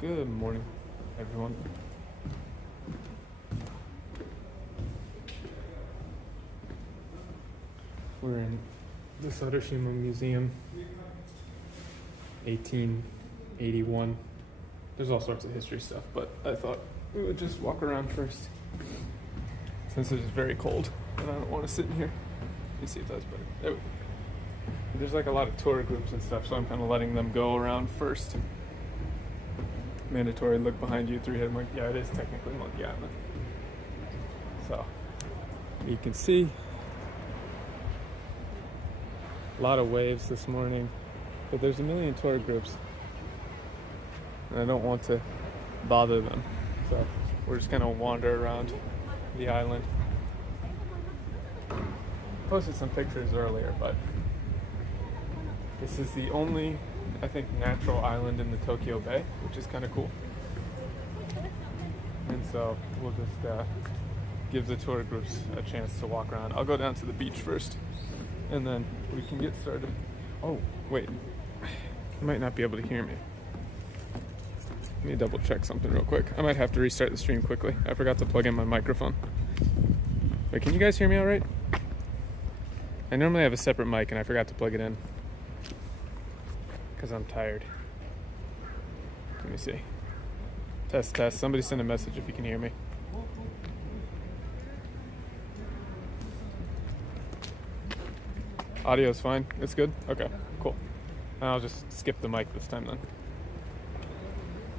Good morning, everyone. We're in the Sarushima Museum, 1881. There's all sorts of history stuff, but I thought we would just walk around first, since it's very cold, and I don't want to sit in here. Let me see if that's better. There we go. There's like a lot of tour groups and stuff, so I'm kind of letting them go around first. Mandatory look behind you, three-headed monkey. Yeah, it is technically Monkey Island. So, you can see a lot of waves this morning, but there's a million tour groups, and I don't want to bother them. So, we're just gonna wander around the island. Posted some pictures earlier, but this is the only, I think, natural island in the Tokyo Bay, which is kind of cool. And so we'll just give the tour groups a chance to walk around. I'll go down to the beach first, and then we can get started. Oh, wait. You might not be able to hear me. Let me double check something real quick. I might have to restart the stream quickly. I forgot to plug in my microphone. Wait, can you guys hear me all right? I normally have a separate mic, and I forgot to plug it in because I'm tired. Let me see. Test, test. Somebody send a message if you can hear me. Audio's fine? It's good? Okay, cool. I'll just skip the mic this time then.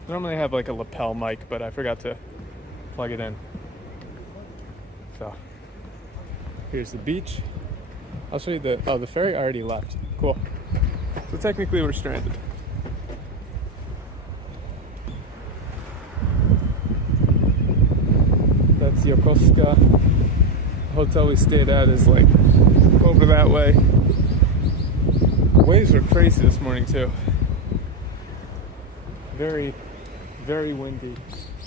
Normally I have like a lapel mic, but I forgot to plug it in. So, here's the beach. I'll show you the ferry already left. Cool. So technically we're stranded. That's Yokosuka. The hotel we stayed at is like over that way. Waves were crazy this morning too. Very, very windy.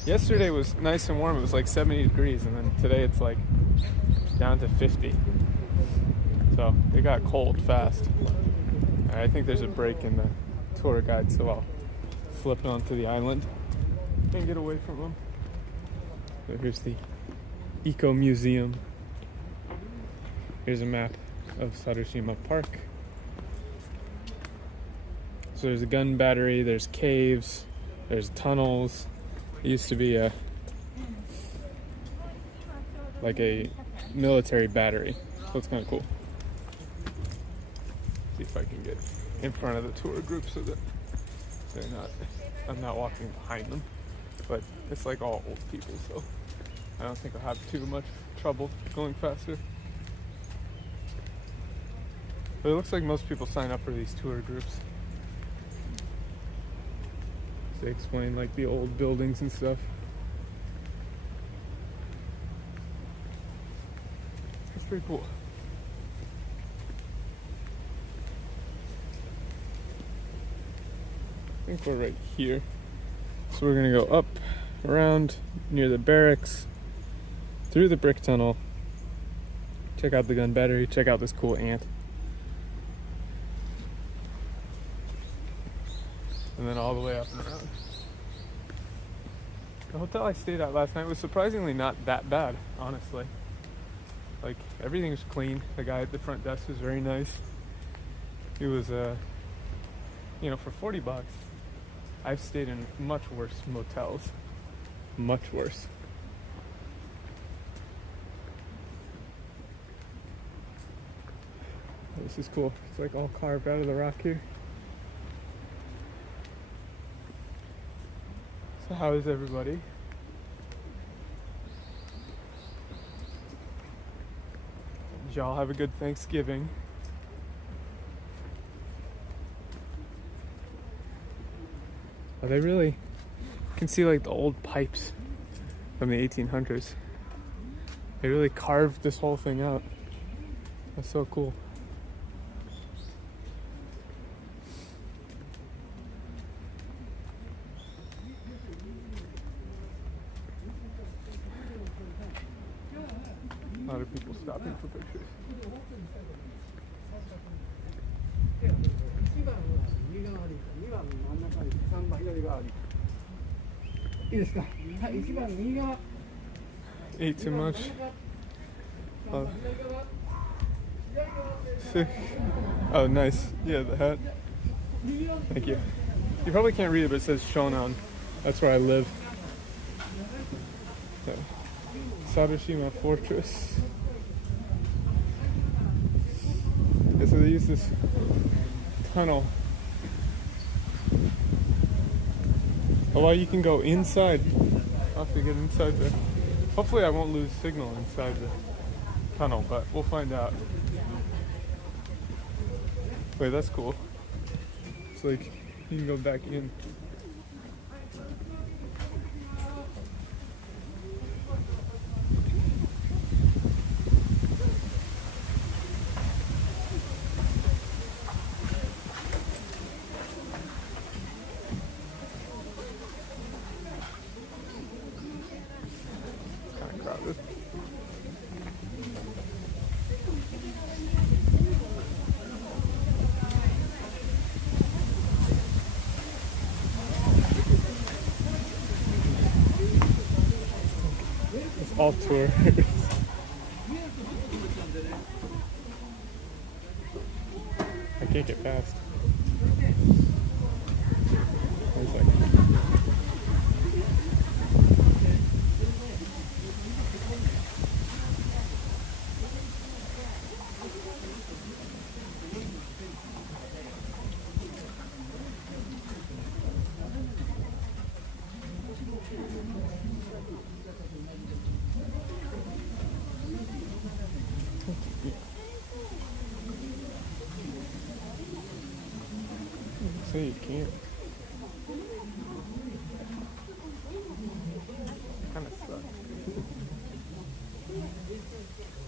Yesterday was nice and warm. It was like 70 degrees, and then today it's like down to 50. So it got cold fast. I think there's a break in the tour guide, so I'll flip onto the island and get away from them. So here's the Eco Museum. Here's a map of Sarushima Park. So there's a gun battery, there's caves, there's tunnels. It used to be like a military battery, so it's kind of cool. See if I can get in front of the tour group so that I'm not walking behind them. But it's like all old people, so I don't think I'll have too much trouble going faster. But it looks like most people sign up for these tour groups. They explain like the old buildings and stuff. It's pretty cool. I think we're right here. So we're gonna go up, around, near the barracks, through the brick tunnel, check out the gun battery, check out this cool ant. And then all the way up and around. The hotel I stayed at last night was surprisingly not that bad, honestly. Like, everything was clean. The guy at the front desk was very nice. He was, for 40 bucks, I've stayed in much worse motels. Much worse. This is cool. It's like all carved out of the rock here. So how is everybody? Did y'all have a good Thanksgiving? Oh, they really, you can see like the old pipes from the 1800s. They really carved this whole thing out. That's so cool. A lot of people stopping for pictures. Ate too much. Sick. Oh, nice. Yeah, the hat. Thank you. You probably can't read it, but it says Shonan. That's where I live. Okay. Sarushima Fortress. Yeah, so they use this tunnel. Oh, well, you can go inside. I'll have to get inside there. Hopefully I won't lose signal inside the tunnel, but we'll find out. Wait, that's cool. It's like you can go back in. It's kind of crowded. It's all tours. I can't get past. One second. Say you can't. Kind of sucks.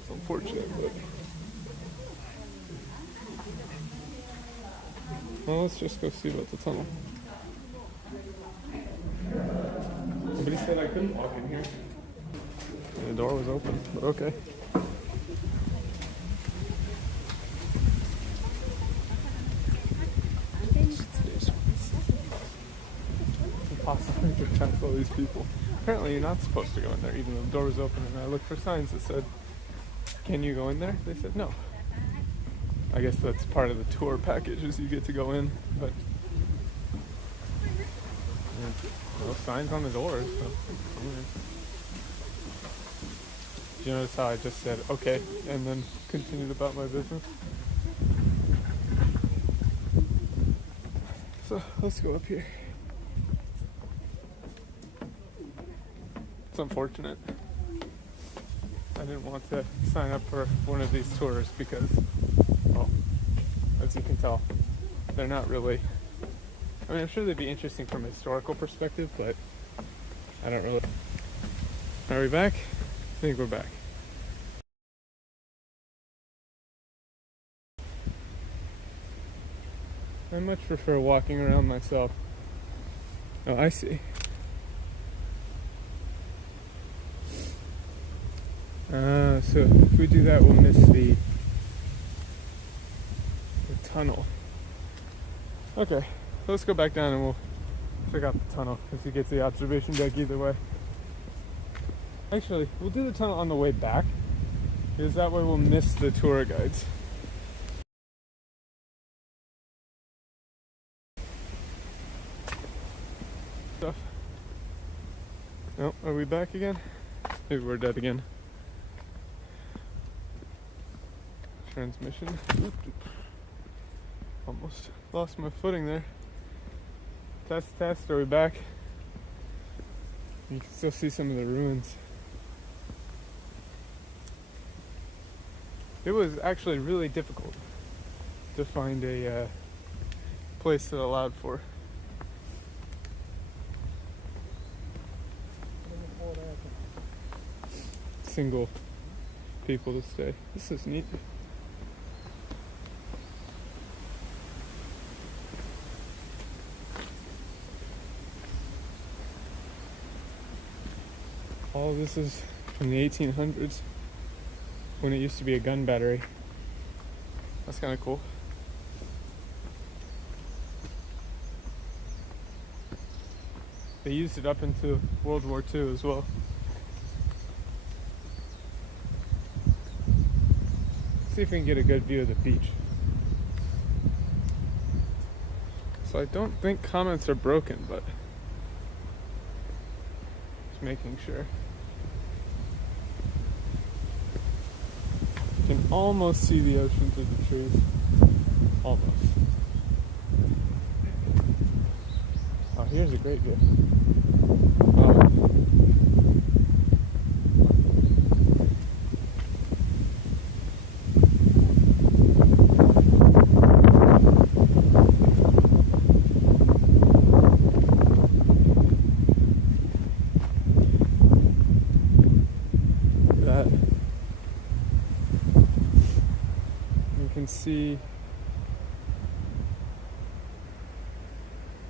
It's unfortunate, but well, let's just go see about the tunnel. Somebody said I couldn't walk in here. The door was open, but okay. Possibly to pass all these people. Apparently you're not supposed to go in there even though the door was open, and I looked for signs that said, can you go in there? They said no. I guess that's part of the tour package is you get to go in, but no signs on the doors. So. You notice how I just said okay and then continued about my business? So let's go up here. It's unfortunate. I didn't want to sign up for one of these tours because, well, as you can tell, they're not really, I mean, I'm sure they'd be interesting from a historical perspective, but I don't really. Are we back? I think we're back. I much prefer walking around myself. Oh, I see. So if we do that, we'll miss the tunnel. Okay, so let's go back down and we'll check out the tunnel because you get the observation deck either way. Actually, we'll do the tunnel on the way back because that way we'll miss the tour guides. Stuff. Oh, are we back again? Maybe we're dead again. Transmission. Almost lost my footing there. Test, are we back? You can still see some of the ruins. It was actually really difficult to find a place that allowed for single people to stay. This is neat. All of this is from the 1800s when it used to be a gun battery. That's kind of cool. They used it up into World War II as well. See if we can get a good view of the beach. So I don't think comments are broken, but just making sure. You can almost see the ocean through the trees. Almost. Oh, here's a great view. Oh. That. You can see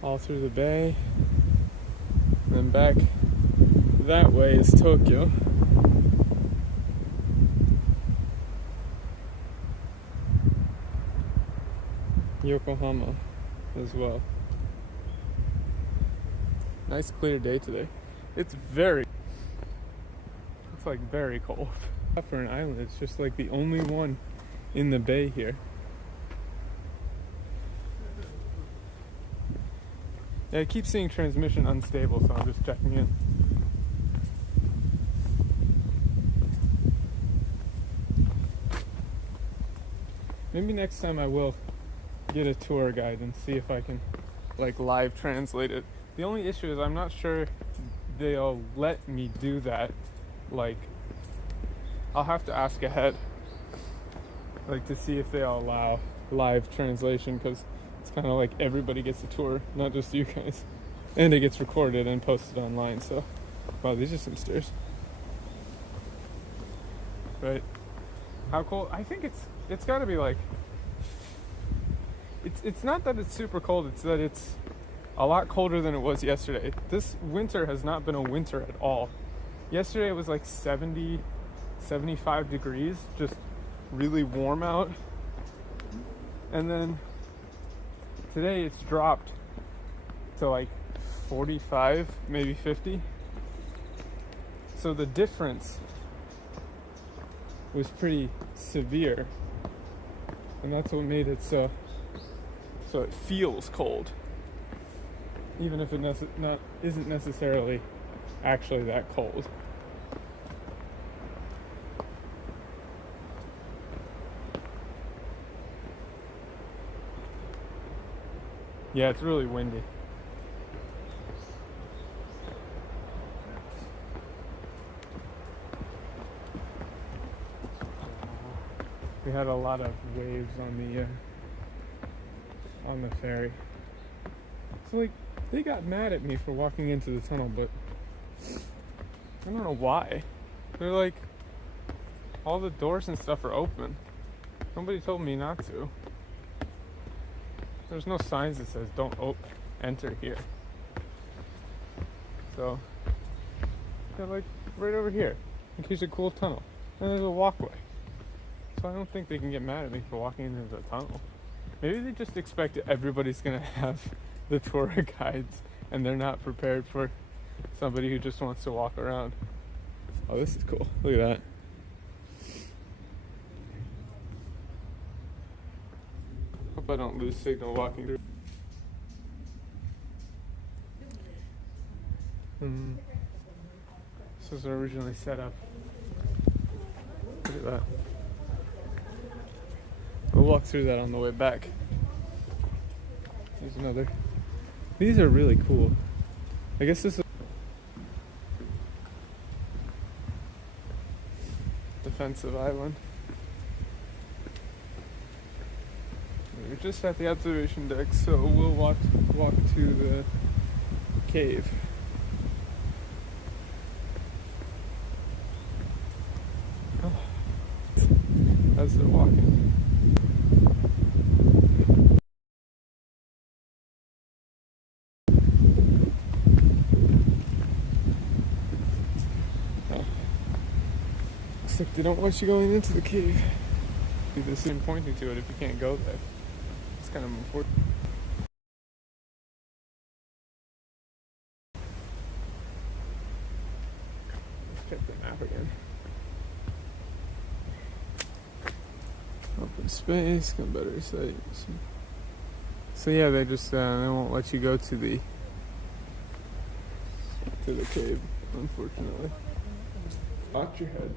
all through the bay, and then back that way is Tokyo. Yokohama as well. Nice clear day today. It's like very cold. For an island, it's just like the only one in the bay here. Yeah, I keep seeing transmission unstable, so I'm just checking in. Maybe next time I will get a tour guide and see if I can like live translate it. The only issue is I'm not sure they'll let me do that. Like, I'll have to ask ahead, like, to see if they'll allow live translation, because it's kind of like everybody gets a tour, not just you guys. And it gets recorded and posted online, so. Wow, these are some stairs. But how cold? I think it's got to be like, it's not that it's super cold, it's that it's a lot colder than it was yesterday. This winter has not been a winter at all. Yesterday it was like 70, 75 degrees, just really warm out. And then today it's dropped to like 45, maybe 50. So the difference was pretty severe. And that's what made it so it feels cold. Even if it isn't necessarily actually that cold. Yeah, it's really windy. We had a lot of waves on the ferry. So like, they got mad at me for walking into the tunnel, but I don't know why. They're like, all the doors and stuff are open. Nobody told me not to. There's no signs that says don't enter here. So they're like right over here, in case a cool tunnel. And there's a walkway. So I don't think they can get mad at me for walking into the tunnel. Maybe they just expect everybody's gonna have the tour guides and they're not prepared for somebody who just wants to walk around. Oh, this is cool. Look at that. Hope I don't lose signal walking through. This was originally set up. Look at that. We'll walk through that on the way back. There's another. These are really cool. I guess this is defensive island. We're just at the observation deck, so we'll walk to the cave. Oh. As they're walking. Oh. Looks like they don't want you going into the cave. This is pointing to it if you can't go there. It's kind of important. map again. Open space, come better sight. So yeah, they just they won't let you go to the cave, unfortunately. Watch your head.